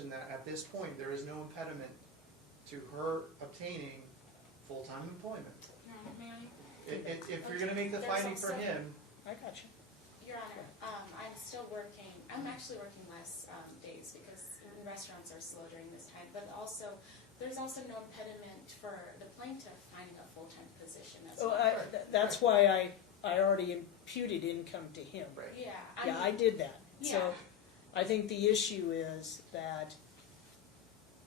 And that at this point, there is no impediment to her obtaining full-time employment. If you're gonna make the finding for him. I got you. Your Honor, I'm still working, I'm actually working less days because restaurants are slow during this time, but also, there's also no impediment for the plaintiff finding a full-time position as well. That's why I already imputed income to him. Right. Yeah. I did that. Yeah. So I think the issue is that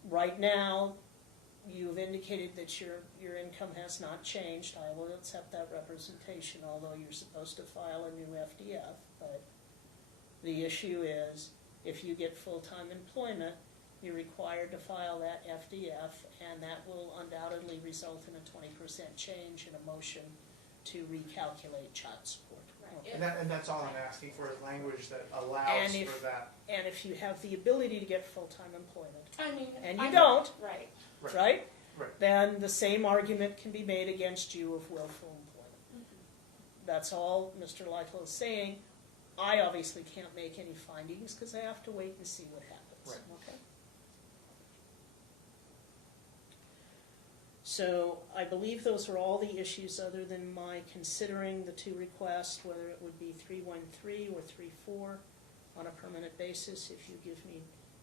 right now, you've indicated that your income has not changed. I will accept that representation, although you're supposed to file a new FDF. But the issue is, if you get full-time employment, you're required to file that FDF, and that will undoubtedly result in a 20% change in a motion to recalculate child support. Right. Okay. And that's all I'm asking for, is language that allows for that. And if you have the ability to get full-time employment, I mean, and you don't, right. right? Right. Then the same argument can be made against you of willful employment. Mm-hmm. That's all Mr. Lytle is saying. I obviously can't make any findings because I have to wait and see what happens. Right. Okay. So I believe those are all the issues other than my considering the two requests, whether it would be 313 or 34 on a permanent basis. If you give me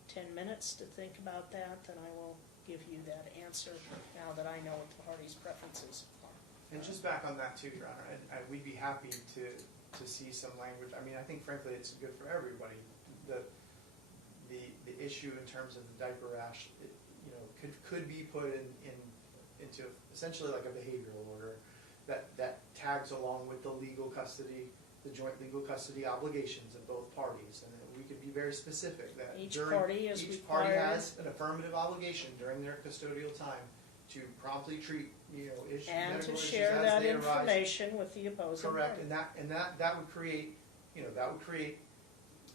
10 minutes to think about that, then I will give you that answer now that I know what the party's preferences are. And just back on that too, Your Honor, and we'd be happy to see some language. I mean, I think frankly it's good for everybody. The issue in terms of the diaper rash, could be put into essentially like a behavioral order that tags along with the legal custody, the joint legal custody obligations of both parties, and we could be very specific that Each during party is each party required- has an affirmative obligation during their custodial time to promptly treat issues, And medical to issues share as that they arise. information with the opposing Correct, party. and that would create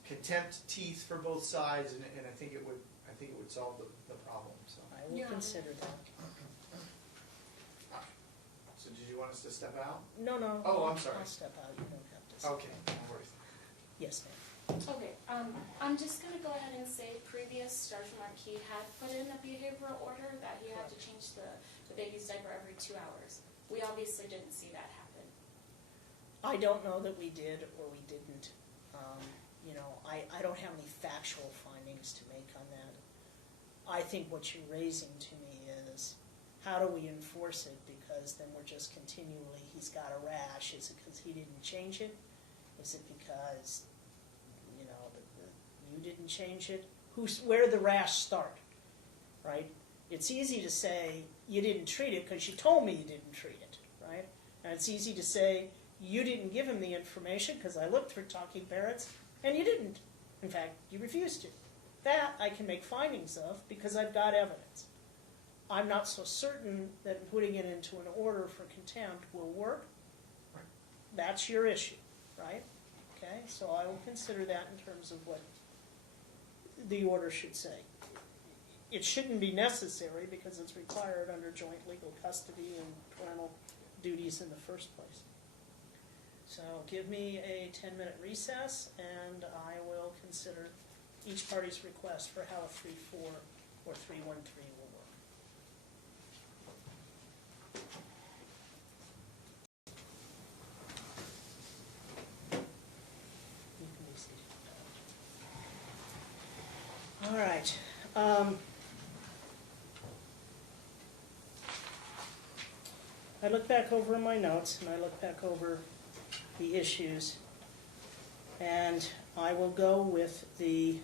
contempt teeth for both sides, and I think it would solve the problem. So. I will Yeah. consider that. So did you want us to step out? No. Oh, I'm sorry. I'll step out. You don't have to. Okay, no worries. Yes, ma'am. Okay, I'm just going to go ahead and say previous Judge Marquis had put in a behavioral order that he had to change the baby's diaper every 2 hours. We obviously didn't see that happen. I don't know that we did or we didn't. I don't have any factual findings to make on that. I think what you're raising to me is, how do we enforce it? Because then we're just continually, he's got a rash. Is it because he didn't change it? Is it because, you didn't change it? Where did the rash start, right? It's easy to say you didn't treat it because you told me you didn't treat it, right? And it's easy to say you didn't give him the information because I looked for talking parrots and you didn't. In fact, you refused to. That I can make findings of because I've got evidence. I'm not so certain that putting it into an order for contempt will work. Right. That's your issue, right? Okay, so I will consider that in terms of what the order should say. It shouldn't be necessary because it's required under joint legal custody and parental duties in the first place. So give me a 10-minute recess and I will consider each party's request for how a 3-4 or 3-1-3 will work. You can be seated. All right. I look back over my notes and I look back over the issues, and I will go with the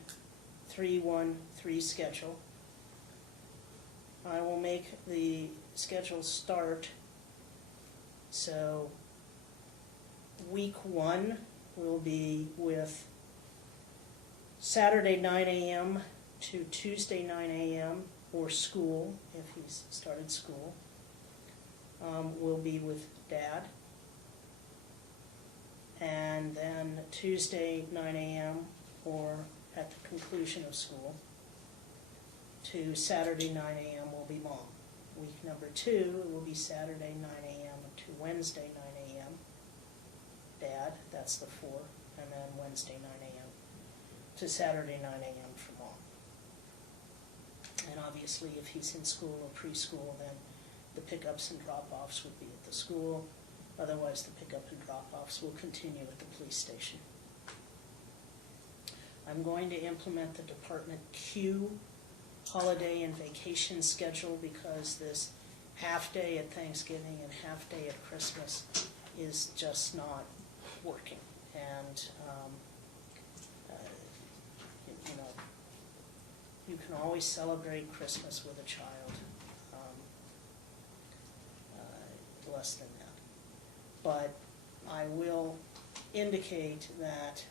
3-1-3 schedule. I will make the schedule start, so week 1 will be with Saturday 9 a.m. to Tuesday 9 a.m. or school, if he's started school. Will be with Dad. And then Tuesday 9 a.m. or at the conclusion of school to Saturday 9 a.m. will be Mom. Week number 2 will be Saturday 9 a.m. to Wednesday 9 a.m. Dad, that's the 4, and then Wednesday 9 a.m. to Saturday 9 a.m. for Mom. obviously, if he's in school or preschool, then the pickups and drop-offs would be at the school. Otherwise, the pickup and drop-offs will continue at the police station. I'm going to implement the Department Q holiday and vacation schedule because this half-day at Thanksgiving and half-day at Christmas is just not working. And, you know, you can always celebrate Christmas with a child. Less than that. But I will indicate that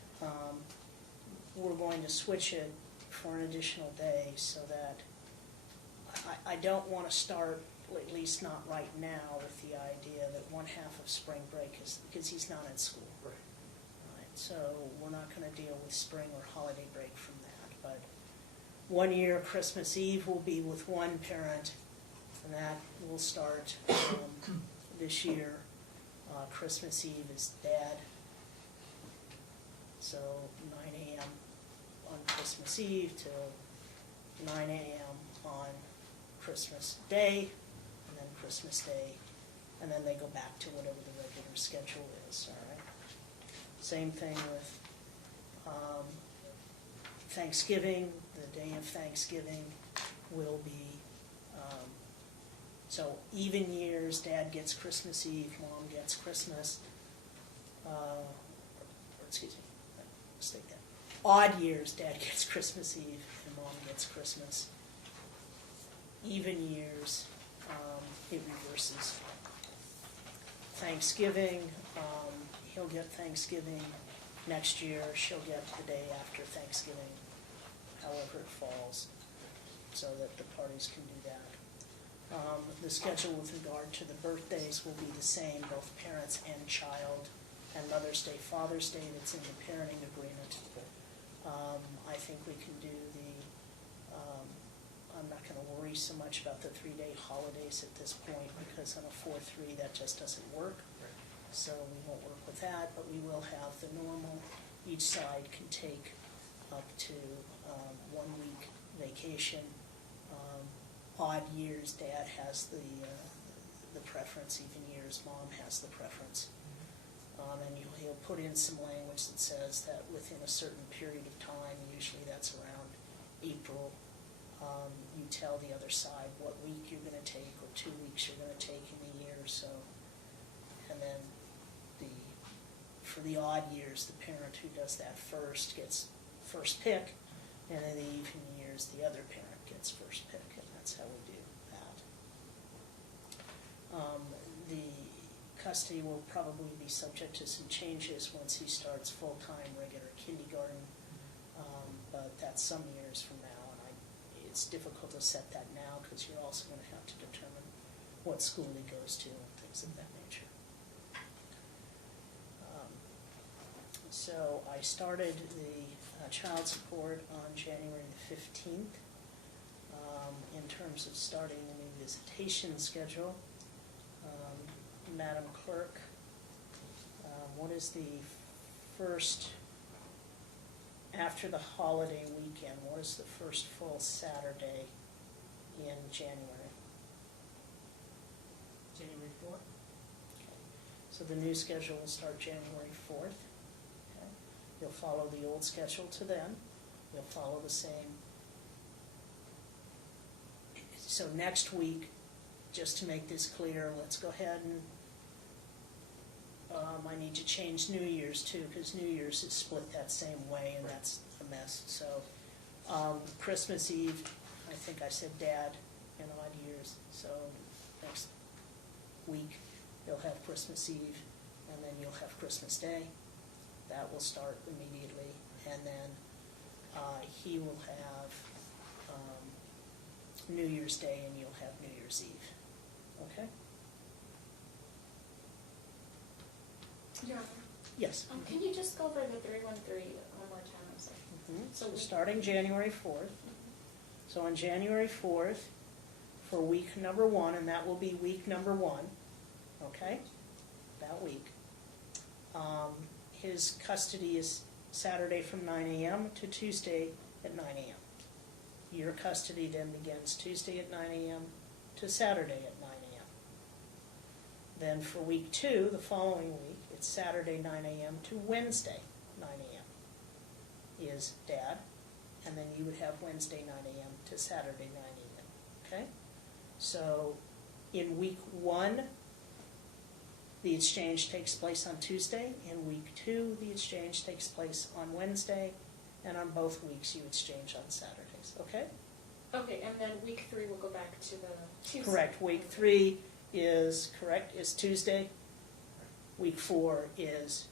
we're going to switch it for an additional day so that I don't want to start, at least not right now, with the idea that one half of spring break is because he's not in school. Right. Right, so we're not going to deal with spring or holiday break from that. But 1 year Christmas Eve will be with one parent, and that will start this year. Christmas Eve is Dad, so 9 a.m. on Christmas Eve till 9 a.m. on Christmas Day, and then Christmas Day, and then they go back to whatever the regular schedule is, all right? Same thing with Thanksgiving. The day of Thanksgiving will be, so even years, Dad gets Christmas Eve, Mom gets Christmas, or excuse me, mistake that. Odd years, Dad gets Christmas Eve and Mom gets Christmas. Even years, it reverses. Thanksgiving, he'll get Thanksgiving. Next year, she'll get the day after Thanksgiving, however it falls, so that the parties can do that. The schedule with regard to the birthdays will be the same, both parents and child, and Mother's Day, Father's Day, that's in the parenting agreement. I think we can do I'm not going to worry so much about the 3-day holidays at this point because on a 4-3 that just doesn't work. Right. So we won't work with that, but we will have the normal, each side can take up to 1 week vacation. Odd years, Dad has the preference. Even years, Mom has the preference. And he'll put in some language that says that within a certain period of time, usually that's around April, you tell the other side what week you're going to take or 2 weeks you're going to take in the year. So, and then for the odd years, the parent who does that first gets first pick, and in the even years, the other parent gets first pick. That's how we do that. The custody will probably be subject to some changes once he starts full-time regular kindergarten, but that's some years from now, and it's difficult to set that now because you're also going to have to determine what school he goes to and things of that nature. So I started the child support on January the 15th. In terms of starting a new visitation schedule, Madam Clerk, what is the first, after the holiday weekend, what is the first full Saturday in January? January 4th. Okay. So the new schedule will start January 4th. Okay. You'll follow the old schedule to then. You'll follow the same. So next week, just to make this clear, let's go ahead and I need to change New Year's too, because New Year's is split that same way, and that's a mess. So Christmas Eve, I think I said Dad in odd years. So next week, you'll have Christmas Eve, and then you'll have Christmas Day. That will start immediately, and then he will have New Year's Day, and you'll have New Year's Eve. Okay? Your Honor, Yes. can you just go over the 313 one more time? I'm sorry. So starting January 4th. So on January 4th, for week number 1, and that will be week number 1, okay? That week. His custody is Saturday from 9 a.m. to Tuesday at 9 a.m. Your custody then begins Tuesday at 9 a.m. to Saturday at 9 a.m. Then for week 2, the following week, it's Saturday 9 a.m. to Wednesday 9 a.m. is Dad, and then you would have Wednesday 9 a.m. to Saturday 9 a.m. Okay? So in week 1, the exchange takes place on Tuesday. In week 2, the exchange takes place on Wednesday, and on both weeks you exchange on Saturdays. Okay? Okay, and then week 3 will go back to the Tuesday. Correct. Week 3 is Tuesday. Week 4 is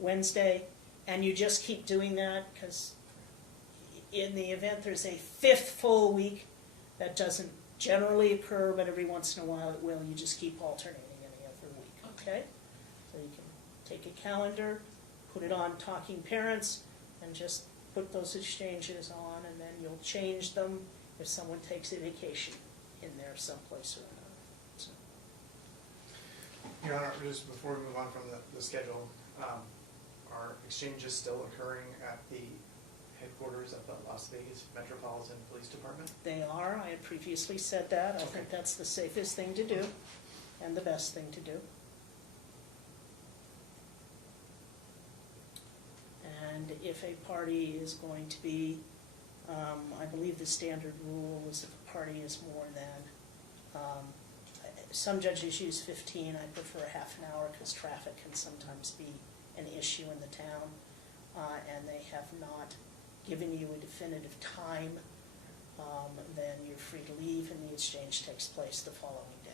Wednesday, and you just keep doing that because in the event there's a 5th full week, that doesn't generally occur, but every once in a while it will. You just keep alternating any other week. Okay? So you can take a calendar, put it on Talking Parents, and just put those exchanges on, and then you'll change them if someone takes a vacation in there someplace or another. So. Your Honor, just before we move on from the schedule, are exchanges still occurring at the headquarters of the Las Vegas Metropolitan Police Department? They are. I had previously said that. I Okay. think that's the safest thing to do and the best thing to do. And if a party is going to be, I believe the standard rule is if a party is more than, some judges use 15, I prefer half an hour because traffic can sometimes be an issue in the town, and they have not given you a definitive time, then you're free to leave and the exchange takes place the following day.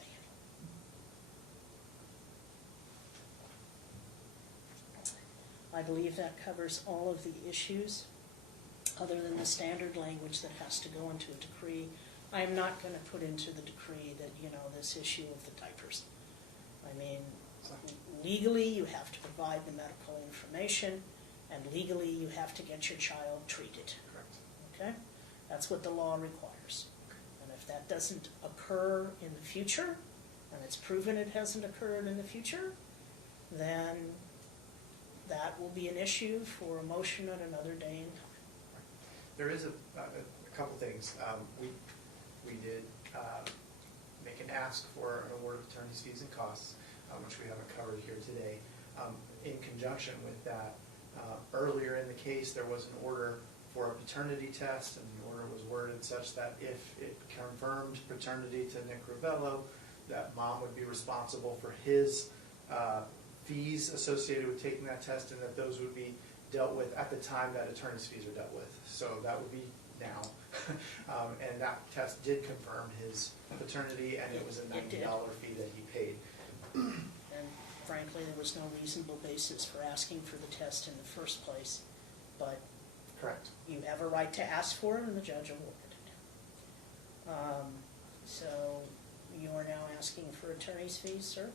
I believe that covers all of the issues, other than the standard language that has to go into a decree. I am not going to put into the decree that, this issue of the diapers. I mean, legally you have to provide the medical information, and legally you have to get your child treated. Correct. Okay? That's what the law requires. And if that doesn't occur in the future, and it's proven it hasn't occurred in the future, then that will be an issue for a motion at another day and time. There is a couple things. We did make an ask for an award of attorney's fees and costs, which we haven't covered here today. In conjunction with that, earlier in the case, there was an order for a paternity test, and the order was worded such that if it confirmed paternity to Nick Ravello, that mom would be responsible for his fees associated with taking that test, and that those would be dealt with at the time that attorney's fees are dealt with. So that would be now. And that test did confirm his paternity, and it was a $90 fee that he paid. And frankly, there was no reasonable basis for asking for the test in the first place, but Correct. you have a right to ask for it, and the judge awarded it. So you are now asking for attorney's fees, sir,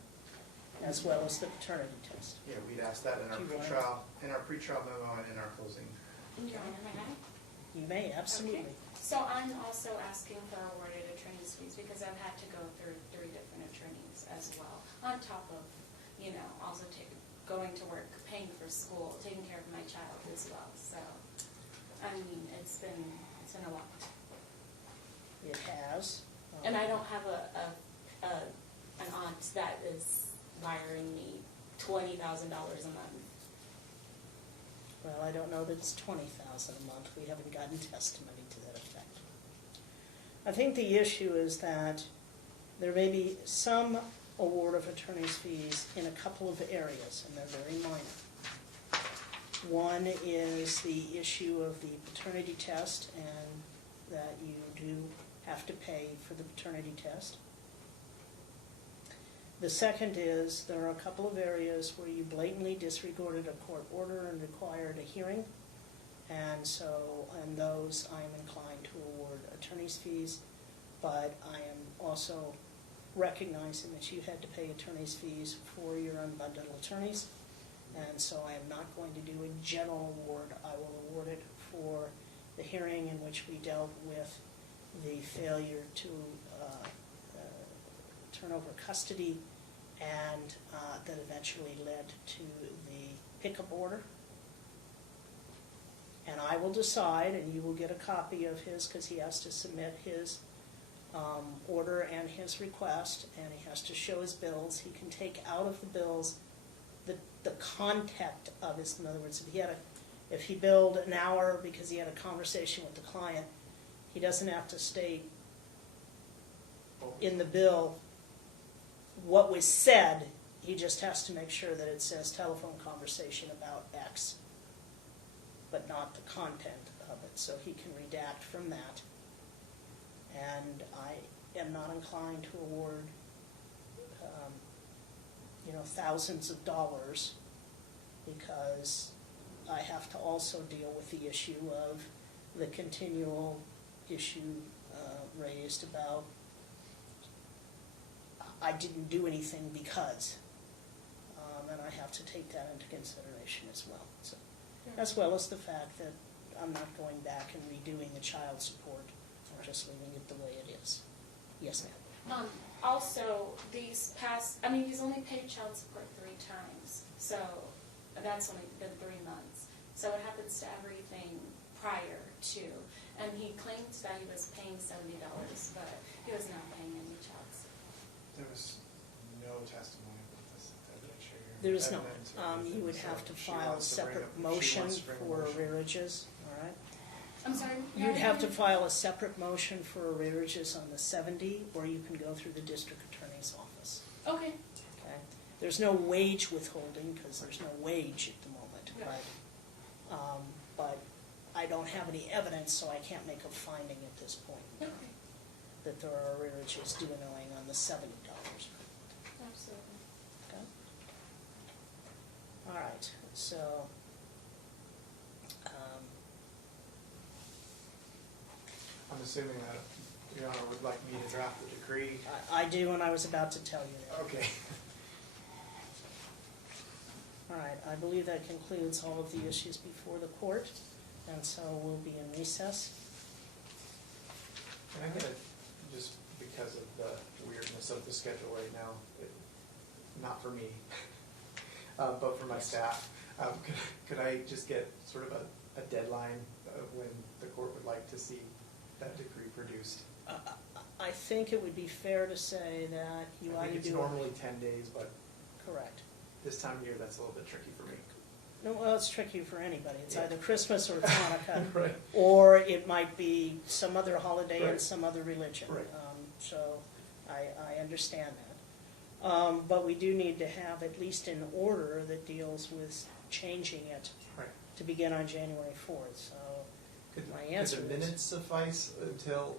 as well as the paternity test. Yeah, we'd asked that in our Do you want pre-trial memo and in our closing. Your Honor, may I? You may, absolutely. Okay. So I'm also asking for awarded attorney's fees because I've had to go through 3 different attorneys as well, on top of, also going to work, paying for school, taking care of my child as well. So, I mean, it's been a lot. It has. And I don't have an aunt that is wiring me $20,000 a month. Well, I don't know that it's $20,000 a month. We haven't gotten testimony to that effect. I think the issue is that there may be some award of attorney's fees in a couple of areas, and they're very minor. One is the issue of the paternity test, and that you do have to pay for the paternity test. The second is there are a couple of areas where you blatantly disregarded a court order and required a hearing, and so on those I am inclined to award attorney's fees, but I am also recognizing that you had to pay attorney's fees for your unbundled attorneys, and so I am not going to do a general award. I will award it for the hearing in which we dealt with the failure to turn over custody, and that eventually led to the pickup order. and I will decide, and you will get a copy of his, because he has to submit his order and his request, and he has to show his bills. He can take out of the bills the content of his, in other words, if he billed an hour because he had a conversation with the client, he doesn't have to state in the bill what was said. He just has to make sure that it says telephone conversation about X, but not the content of it, so he can redact from that. And I am not inclined to award, thousands of dollars, because I have to also deal with the issue of the continual issue raised about I didn't do anything because, and I have to take that into consideration as well. So, as well as the fact that I'm not going back and redoing the child support, I'm just leaving it the way it is. Yes, ma'am. Also, he's only paid child support 3 times, so that's only been 3 months. So it happens to everything prior to, and he claims that he was paying $70, but he was not paying any child support. There was no testimony about this evidence here. There is not. Evidence or anything, You would so have to she file a wants to bring separate up- she motion wants to bring a for motion. arrearages, all right? I'm sorry? You'd have to file a separate motion for arrearages on the 70, or you can go through the district attorney's office, Okay. okay? There's no wage withholding, because there's no wage at the moment, Yeah. but I don't have any evidence, so I can't make a finding at this point Okay. that there are arrearages due and owing on the $70. Absolutely. Okay. All right, so, I'm assuming that Your Honor would like me to draft the decree. I do, and I was about to tell you that. Okay. All right, I believe that concludes all of the issues before the court, and so we'll be in recess. Can I get just because of the weirdness of the schedule right now, not for me, but for my staff, could I just get sort of a deadline of when the court would like to see that decree produced? I think it would be fair to say that you I ought to think do it's it. normally 10 days, but Correct. this time of year, that's a little bit tricky for me. No, well, it's tricky for anybody. It's Yeah. either Christmas or it's Hanukkah. Right. Or it might be some other holiday in Right. some other religion. Right. So I understand that. But we do need to have at least an order that deals with changing it Right. to begin on January 4th. So Could, My could answer the is- minutes suffice until?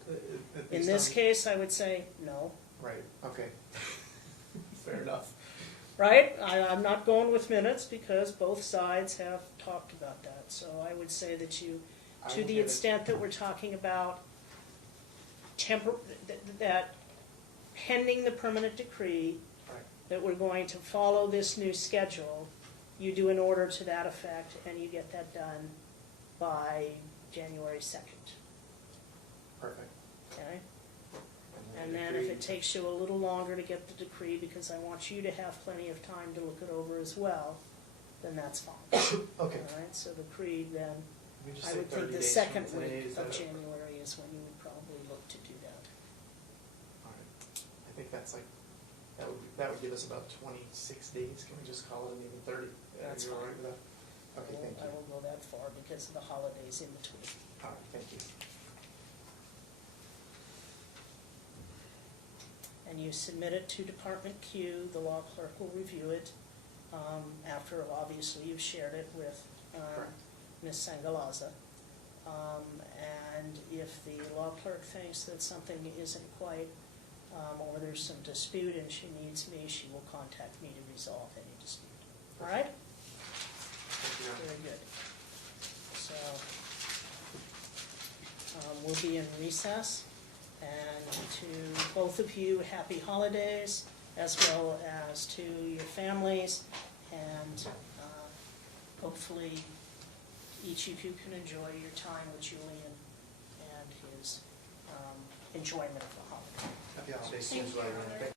in this case, I would say no. Right, okay. Fair enough. Right? I'm not going with minutes because both sides have talked about that. So I would say that you, I to will the get it. extent that we're talking about that pending the permanent decree, Right. that we're going to follow this new schedule, you do an order to that effect, and you get that done by January 2nd, Perfect. okay? the And then if it takes you a little longer to get the decree, because I want you to have plenty of time to look it over as well, then that's fine. Okay. All right, so the decree then, We just I say would think 30 the days second from today, week is of that- January is when you would probably look to do that. All right. I think that's like, that would give us about 26 days. Can we just call it even 30? That's You're all fine. right with that? Okay, thank I you. won't go that far because of the holidays in between. All right, thank you. And you submit it to Department Q, the law clerk will review it, after obviously you've shared it with Correct. Ms. Sangalaza. And if the law clerk thinks that something isn't quite, or there's some dispute and she needs me, she will contact me to resolve any dispute. All right? Thank you, Your Honor. Very good. So, we'll be in recess, and to both of you, happy holidays, as well as to your families, and hopefully each of you can enjoy your time with Julian and his enjoyment of the holiday. Happy holidays. Thank you, Your Honor.